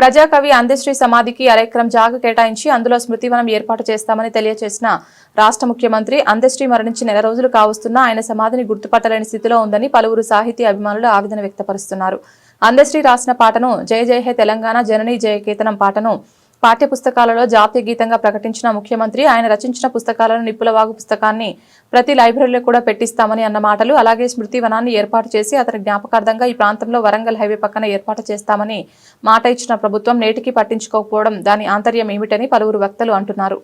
ప్రజాకవి అందశ్రీ సమాధికి అరెకరం జాగ కేటాయించి అందులో స్మృతివనం ఏర్పాటు చేస్తామని తెలియజేసిన రాష్ట్ర ముఖ్యమంత్రి అందశ్రీ మరణించి నెల రోజులు కావస్తున్నా ఆయన సమాధిని గుర్తుపట్టలేని స్థితిలో ఉందని పలువురు సాహితీ అభిమానులు ఆవేదన వ్యక్తపరుస్తున్నారు. అందశ్రీ రాసిన పాటను జయ జయ హే తెలంగాణ జననీ జయకేతనం పాటను పాఠ్య పుస్తకాలలో జాతీయ గీతంగా ప్రకటించిన ముఖ్యమంత్రి ఆయన రచించిన పుస్తకాలను నిప్పులవాగు పుస్తకాన్ని ప్రతి లైబ్రరీలో కూడా పెట్టిస్తామని అన్న మాటలు అలాగే స్మృతి వనాన్ని ఏర్పాటు చేసి అతని జ్ఞాపకార్థంగా ఈ ప్రాంతంలో వరంగల్ హైవే పక్కన ఏర్పాటు చేస్తామని మాట ఇచ్చిన ప్రభుత్వం నేటికి పట్టించుకోకపోవడం దాని ఆంతర్యం ఏమిటని పలువురు వక్తలు అంటున్నారు.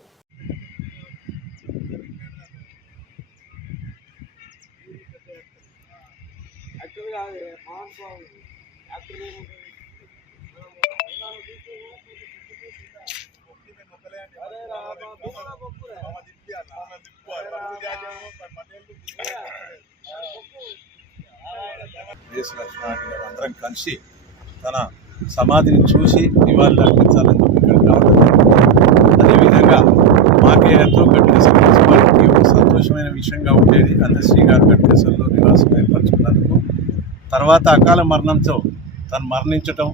లక్ష్మణారెడ్డి గారు అందరం కలిసి తన సమాధిని చూసి నివాళులు అర్పించాలని చెప్పి రావడం అదేవిధంగా మాకే ఎంతో గట్కేశ్వర మున్సిపాలిటీకి ఒక సంతోషమైన విషయంగా ఉండేది. అందశ్రీ గారు గట్కేశ్వరలో నివాసం ఏర్పరచుకున్నందుకు. తర్వాత అకాల మరణంతో తను మరణించటం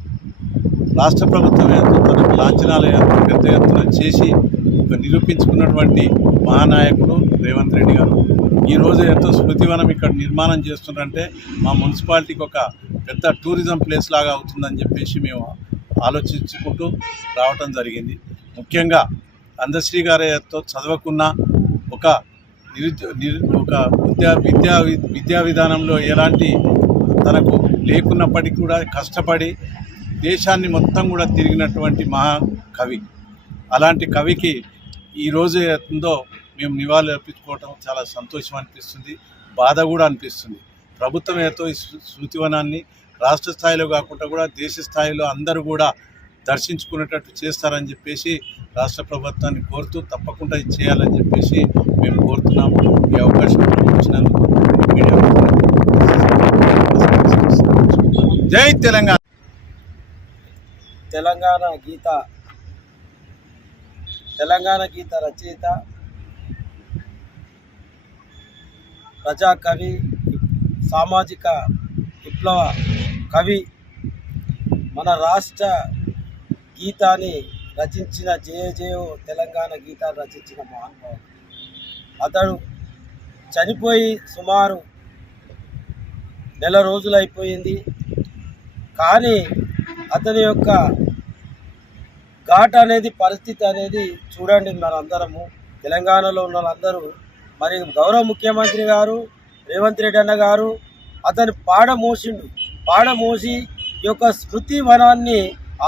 రాష్ట్ర ప్రభుత్వం ఎంతో మనకు లాంఛనాలు పెద్ద ఎత్తున చేసి ఒక నిరూపించుకున్నటువంటి మహానాయకుడు రేవంత్ రెడ్డి గారు. ఈరోజు ఎంతో స్మృతివనం ఇక్కడ నిర్మాణం చేస్తున్నారంటే మా మున్సిపాలిటీకి ఒక పెద్ద టూరిజం ప్లేస్ లాగా అవుతుందని చెప్పేసి మేము ఆలోచించుకుంటూ రావటం జరిగింది. ముఖ్యంగా అందశ్రీ గారితో చదవకున్న ఒక నిరుద్యో ఒక విద్యా విద్యా విద్యా విధానంలో ఎలాంటి తనకు లేకున్నప్పటికీ కూడా కష్టపడి దేశాన్ని మొత్తం కూడా తిరిగినటువంటి మహా కవి అలాంటి కవికి ఈరోజు ఏదో మేము నివాళులు అర్పించుకోవటం చాలా సంతోషం అనిపిస్తుంది బాధ కూడా అనిపిస్తుంది. ప్రభుత్వం ఏతో ఈ స్మృ- స్మృతివనాన్ని రాష్ట్ర స్థాయిలో కాకుండా కూడా దేశ స్థాయిలో అందరూ కూడా దర్శించుకునేటట్టు చేస్తారని చెప్పేసి రాష్ట్ర ప్రభుత్వాన్ని కోరుతూ తప్పకుండా ఇది చేయాలని చెప్పేసి మేము కోరుతున్నాము. ఈ అవకాశం ఇచ్చినందుకు మీడియా జై తెలంగాణ. తెలంగాణ గీత తెలంగాణ గీత రచయిత ప్రజాకవి సామాజిక విప్లవ కవి మన రాష్ట్ర గీతాన్ని రచించిన జయ జయో తెలంగాణ గీతాన్ని రచించిన మహానుభావుడు అతడు చనిపోయి సుమారు నెల రోజులు అయిపోయింది కానీ అతని యొక్క ఘాట్ అనేది పరిస్థితి అనేది చూడండి మనందరము తెలంగాణలో ఉన్న వాళ్ళందరూ మరి గౌరవ ముఖ్యమంత్రి గారు రేవంత్ రెడ్డి అన్న గారు అతని పాడ మోసిండు. పాడ మోసి ఈ యొక్క స్మృతి వనాన్ని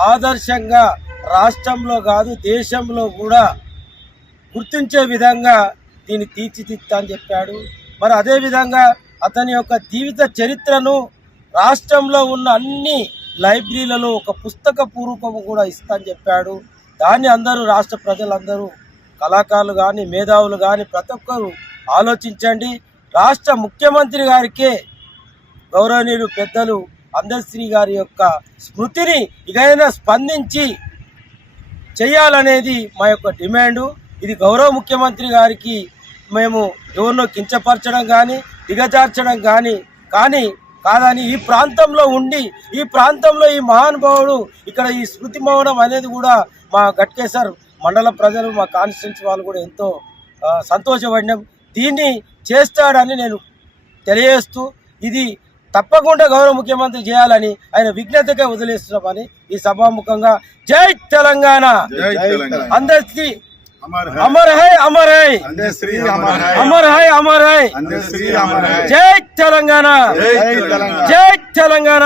ఆదర్శంగా రాష్ట్రంలో కాదు దేశంలో కూడా గుర్తించే విధంగా దీన్ని తీర్చిదిద్దా అని చెప్పాడు. మరి అదేవిధంగా అతని యొక్క జీవిత చరిత్రను రాష్ట్రంలో ఉన్న అన్ని లైబ్రరీలలో ఒక పుస్తక పూర్వకము కూడా ఇస్తా అని చెప్పాడు. దాన్ని అందరూ రాష్ట్ర ప్రజలందరూ కళాకారులు కానీ మేధావులు కానీ ప్రతి ఒక్కరు ఆలోచించండి. రాష్ట్ర ముఖ్యమంత్రి గారికే గౌరవనీయులు పెద్దలు అందశ్రీ గారి యొక్క స్మృతిని ఇకైనా స్పందించి చేయాలనేది మా యొక్క డిమాండు. ఇది గౌరవ ముఖ్యమంత్రి గారికి మేము ఎవరినో కించపరచడం కానీ దిగజార్చడం కానీ కానీ కాదని ఈ ప్రాంతంలో ఉండి ఈ ప్రాంతంలో ఈ మహానుభావుడు ఇక్కడ ఈ స్మృతి మౌనం అనేది కూడా మా గట్కేసర్ మండల ప్రజలు మా కాన్స్టిట్యున్సీ వాళ్ళు కూడా ఎంతో సంతోషపడినాం. దీన్ని చేస్తాడని నేను తెలియజేస్తూ ఇది తప్పకుండా గౌరవ ముఖ్యమంత్రి చేయాలని ఆయన విజ్ఞతగా వదిలేస్తున్నామని ఈ సభాముఖంగా జై తెలంగాణ. జై తెలంగాణ. అందరి అమర్ హై అమర్ హై అమర్ హై అందే శ్రీ అమర్ హై జై తెలంగాణ జై తెలంగాణ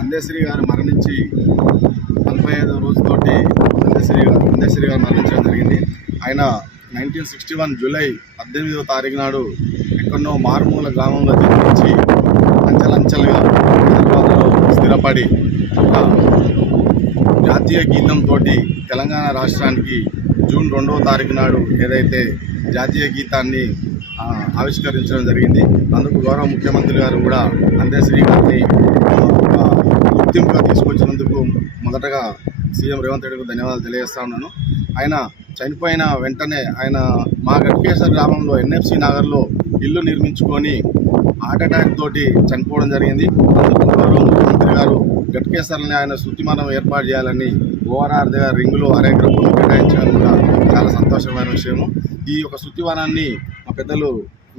అందేశ్రీ గారు మరణించి నలభై ఐదో రోజుతోటి అందేశ్రీ గారు అందేశ్రీ గారు మరణించడం జరిగింది. ఆయన నైన్టీన్ సిక్స్టీ వన్ జూలై పద్దెనిమిదవ తారీఖు నాడు ఎక్కడో మారుమూల గ్రామంలో జన్మించి అంచెలంచెలుగా హైదరాబాద్లో స్థిరపడి ఒక జాతీయ గీతంతో తెలంగాణ రాష్ట్రానికి జూన్ రెండవ తారీఖు నాడు ఏదైతే జాతీయ గీతాన్ని ఆవిష్కరించడం జరిగింది. అందుకు గౌరవ ముఖ్యమంత్రి గారు కూడా అందేశ్రీ గారిని గుర్తింపుగా తీసుకొచ్చినందుకు మొదటగా సీఎం రేవంత్ రెడ్డికి ధన్యవాదాలు తెలియజేస్తా ఉన్నాను. ఆయన చనిపోయిన వెంటనే ఆయన మా గట్కేశ్వర గ్రామంలో ఎన్ఎఫ్సి నగర్లో ఇల్లు నిర్మించుకొని హార్ట్ అటాక్ తోటి చనిపోవడం జరిగింది. అందుకు ముఖ్యమంత్రి గారు గట్కేసర్ని ఆయన శృతిమానం ఏర్పాటు చేయాలని ఓఆర్ఆర్ దగ్గర రింగులో అరెకరం కేటాయించడం కూడా చాలా సంతోషమైన విషయము. ఈ యొక్క శృతివనాన్ని మా పెద్దలు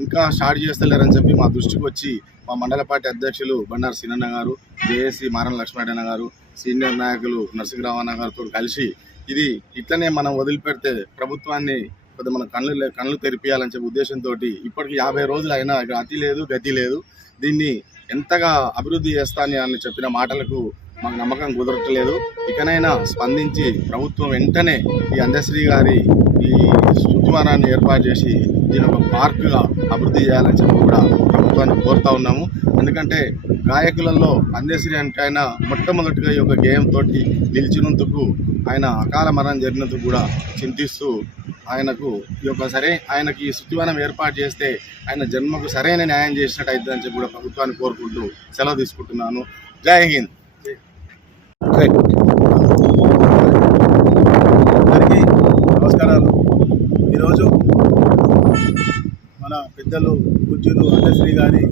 ఇంకా స్టార్ట్ చేస్తలేరని చెప్పి మా దృష్టికి వచ్చి మా మండల పార్టీ అధ్యక్షులు బండారు సీనన్న గారు జేఏసీ మారణ లక్ష్మణ గారు సీనియర్ నాయకులు నరసింహరావణ గారితో కలిసి ఇది ఇట్లనే మనం వదిలిపెడితే ప్రభుత్వాన్ని కొద్దిగా మన కళ్ళు కళ్ళు తెరిపియాలని చెప్పి ఉద్దేశంతో ఇప్పటికి యాభై రోజులు అయినా ఇక్కడ అతి లేదు గతి లేదు. దీన్ని ఎంతగా అభివృద్ధి చేస్తాను అని చెప్పిన మాటలకు మాకు నమ్మకం కుదరట్లేదు. ఇకనైనా స్పందించి ప్రభుత్వం వెంటనే ఈ అందశ్రీ గారి ఈ శుద్ధివారాన్ని ఏర్పాటు చేసి దీని ఒక పార్కుగా అభివృద్ధి చేయాలని చెప్పి కూడా ప్రభుత్వాన్ని కోరుతా ఉన్నాము. ఎందుకంటే గాయకులలో అందశ్రీ అంటే ఆయన మొట్టమొదటిగా ఈ యొక్క గేయంతో నిలిచినందుకు ఆయన అకాల మరణం జరిగినందుకు కూడా చింతిస్తూ ఆయనకు ఈ యొక్క సరే ఆయనకి ఈ శుద్ధివనం ఏర్పాటు చేస్తే ఆయన జన్మకు సరైన న్యాయం చేసినట్టు అవుతుందని చెప్పి కూడా ప్రభుత్వాన్ని కోరుకుంటూ సెలవు తీసుకుంటున్నాను. జై హింద్. అందరికీ నమస్కారాలు. ఈరోజు మన పెద్దలు పూజ్యులు అందశ్రీ గారి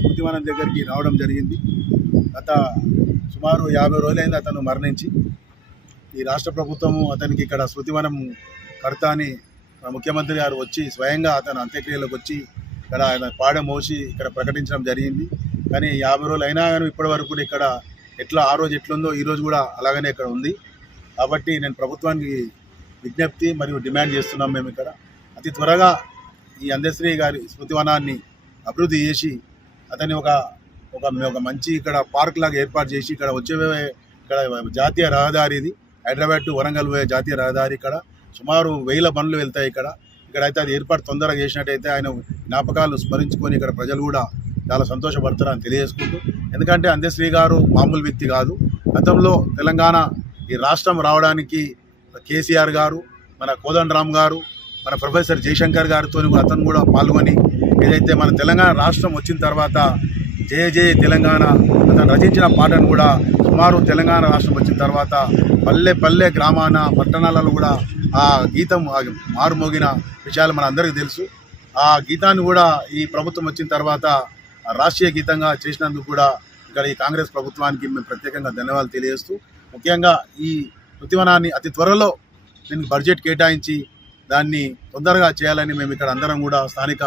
శృతివనం దగ్గరికి రావడం జరిగింది. గత సుమారు యాభై రోజులైంది అతను మరణించి. ఈ రాష్ట్ర ప్రభుత్వము అతనికి ఇక్కడ శృతివనం కడతా అని ముఖ్యమంత్రి గారు వచ్చి స్వయంగా అతను అంత్యక్రియలకు వచ్చి ఇక్కడ ఆయన పాడ మోసి ఇక్కడ ప్రకటించడం జరిగింది. కానీ యాభై రోజులు అయినా కానీ ఇప్పటి వరకు కూడా ఇక్కడ ఎట్లా ఆ రోజు ఎట్లుందో ఈ రోజు కూడా అలాగనే ఇక్కడ ఉంది. కాబట్టి నేను ప్రభుత్వానికి విజ్ఞప్తి మరియు డిమాండ్ చేస్తున్నాం మేము ఇక్కడ. అతి త్వరగా ఈ అందశ్రీ గారి స్మృతివనాన్ని అభివృద్ధి చేసి అతని ఒక ఒక ఒక మంచి ఇక్కడ పార్క్ లాగా ఏర్పాటు చేసి ఇక్కడ వచ్చే ఇక్కడ జాతీయ రహదారి ఇది హైదరాబాద్ టు వరంగల్ పోయే జాతీయ రహదారి ఇక్కడ. సుమారు వేల బండ్లు వెళ్తాయి ఇక్కడ. ఇక్కడ అయితే అది ఏర్పాటు తొందరగా చేసినట్టయితే ఆయన జ్ఞాపకాలు స్మరించుకొని ఇక్కడ ప్రజలు కూడా చాలా సంతోషపడతారని తెలియజేసుకుంటూ ఎందుకంటే అందశ్రీ గారు మామూలు వ్యక్తి కాదు. గతంలో తెలంగాణ ఈ రాష్ట్రం రావడానికి కేసీఆర్ గారు మన కోదండరామ్ గారు మన ప్రొఫెసర్ జయశంకర్ గారితో అతను కూడా పాల్గొని ఏదైతే మన తెలంగాణ రాష్ట్రం వచ్చిన తర్వాత జయ జయ తెలంగాణ అతను రచించిన పాటను కూడా సుమారు తెలంగాణ రాష్ట్రం వచ్చిన తర్వాత పల్లె పల్లె గ్రామాన పట్టణాలలో కూడా ఆ గీతం ఆ మారుమోగిన విషయాలు మన అందరికీ తెలుసు. ఆ గీతాన్ని కూడా ఈ ప్రభుత్వం వచ్చిన తర్వాత రాష్ట్రీయ గీతంగా చేసినందుకు కూడా ఇక్కడ ఈ కాంగ్రెస్ ప్రభుత్వానికి మేము ప్రత్యేకంగా ధన్యవాదాలు తెలియజేస్తూ ముఖ్యంగా ఈ ఉద్యమనాన్ని అతి త్వరలో దీనికి బడ్జెట్ కేటాయించి దాన్ని తొందరగా చేయాలని మేము ఇక్కడ అందరం కూడా స్థానిక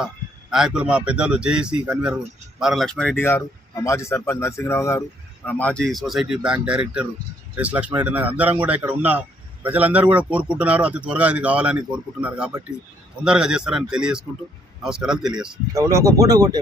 నాయకులు మా పెద్దలు జేఏసీ కన్వీనర్ మార లక్ష్మారెడ్డి గారు మా మాజీ సర్పంచ్ నరసింహరావు గారు మా మాజీ society bank director S Lakshmareddy గారు అందరం కూడా ఇక్కడ ఉన్న ప్రజలందరూ కూడా కోరుకుంటున్నారు అతి త్వరగా ఇది కావాలని కోరుకుంటున్నారు కాబట్టి తొందరగా చేస్తారని తెలియజేసుకుంటూ నమస్కారాలు తెలియజేస్తున్నాను. ఒక ఫోటో కొట్టే